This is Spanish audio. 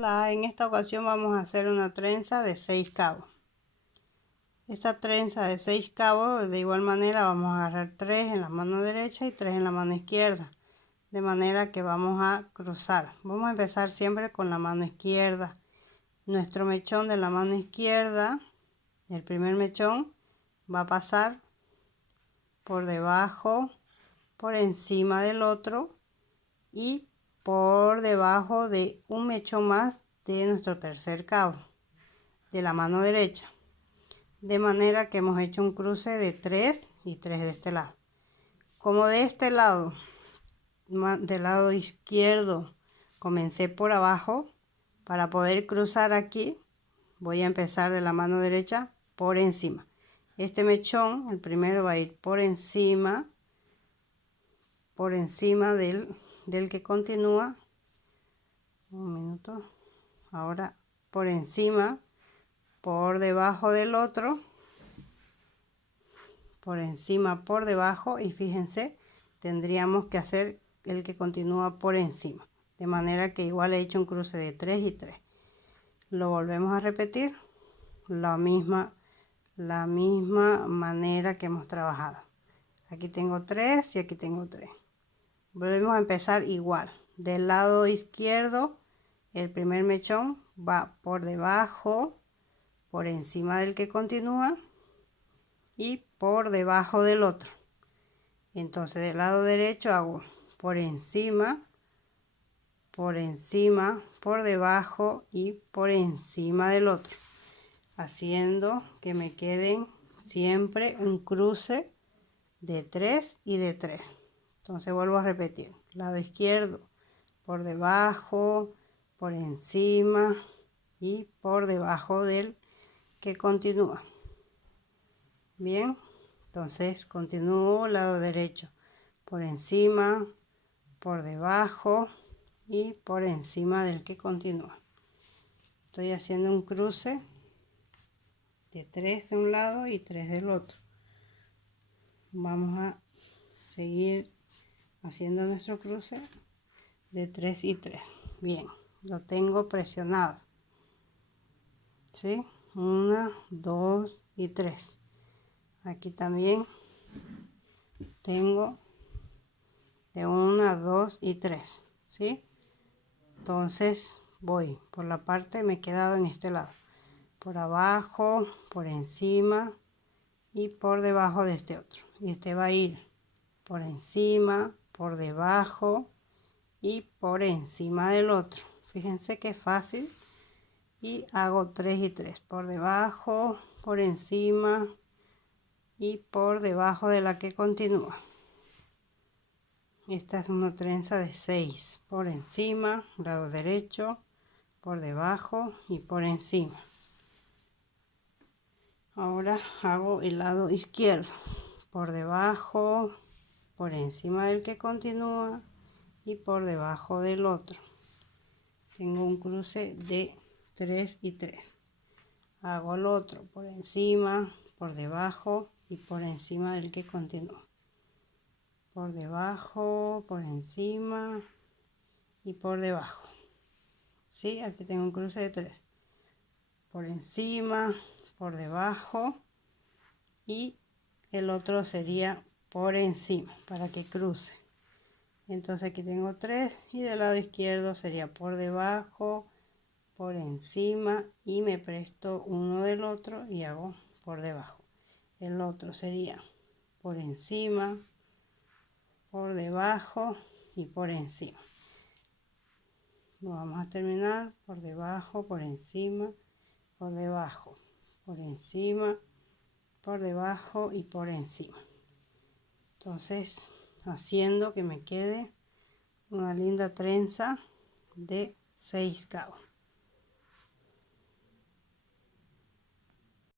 En esta ocasión vamos a hacer una trenza de 6 cabos. Esta trenza de 6 cabos, de igual manera vamos a agarrar 3 en la mano derecha y 3 en la mano izquierda, de manera que vamos a cruzar. Vamos a empezar siempre con la mano izquierda. Nuestro mechón de la mano izquierda, el primer mechón, va a pasar por debajo, por encima del otro y por debajo de un mechón más de nuestro tercer cabo de la mano derecha, de manera que hemos hecho un cruce de 3 y 3 de este lado. Como de este lado, del lado izquierdo, comencé por abajo, para poder cruzar aquí voy a empezar de la mano derecha por encima. Este mechón, el primero, va a ir por encima del que continúa. Un minuto. Ahora por encima, por debajo del otro, por encima, por debajo, y fíjense, tendríamos que hacer el que continúa por encima, de manera que igual he hecho un cruce de 3 y 3. Lo volvemos a repetir, la misma manera que hemos trabajado. Aquí tengo 3 y aquí tengo 3. Volvemos a empezar igual. Del lado izquierdo, el primer mechón va por debajo, por encima del que continúa y por debajo del otro. Entonces del lado derecho hago por encima, por debajo y por encima del otro, haciendo que me queden siempre un cruce de 3 y de 3. Entonces vuelvo a repetir, lado izquierdo, por debajo, por encima y por debajo del que continúa. Bien, entonces continúo lado derecho, por encima, por debajo y por encima del que continúa. Estoy haciendo un cruce de 3 de un lado y 3 del otro. Vamos a seguir haciendo nuestro cruce de 3 y 3. Bien, lo tengo presionado, ¿sí? 1, 2 y 3. Aquí también tengo de 1, 2 y 3, ¿sí? Entonces voy por la parte, me he quedado en este lado, por abajo, por encima y por debajo de este otro, y este va a ir por encima, por debajo y por encima del otro. Fíjense que fácil. Y hago 3 y 3 por debajo, por encima y por debajo de la que continúa. Esta es una trenza de 6 por encima, lado derecho, por debajo y por encima. Ahora hago el lado izquierdo, por debajo, por encima del que continúa y por debajo del otro. Tengo un cruce de 3 y 3. Hago el otro por encima, por debajo y por encima del que continúa. Por debajo, por encima y por debajo. ¿Sí? Aquí tengo un cruce de 3. Por encima, por debajo y el otro sería por encima para que cruce. Entonces aquí tengo 3 y del lado izquierdo sería por debajo, por encima y me presto uno del otro y hago por debajo. El otro sería por encima, por debajo y por encima. Lo vamos a terminar por debajo, por encima, por debajo, por encima, por debajo y por encima. Entonces, haciendo que me quede una linda trenza de 6 cabos.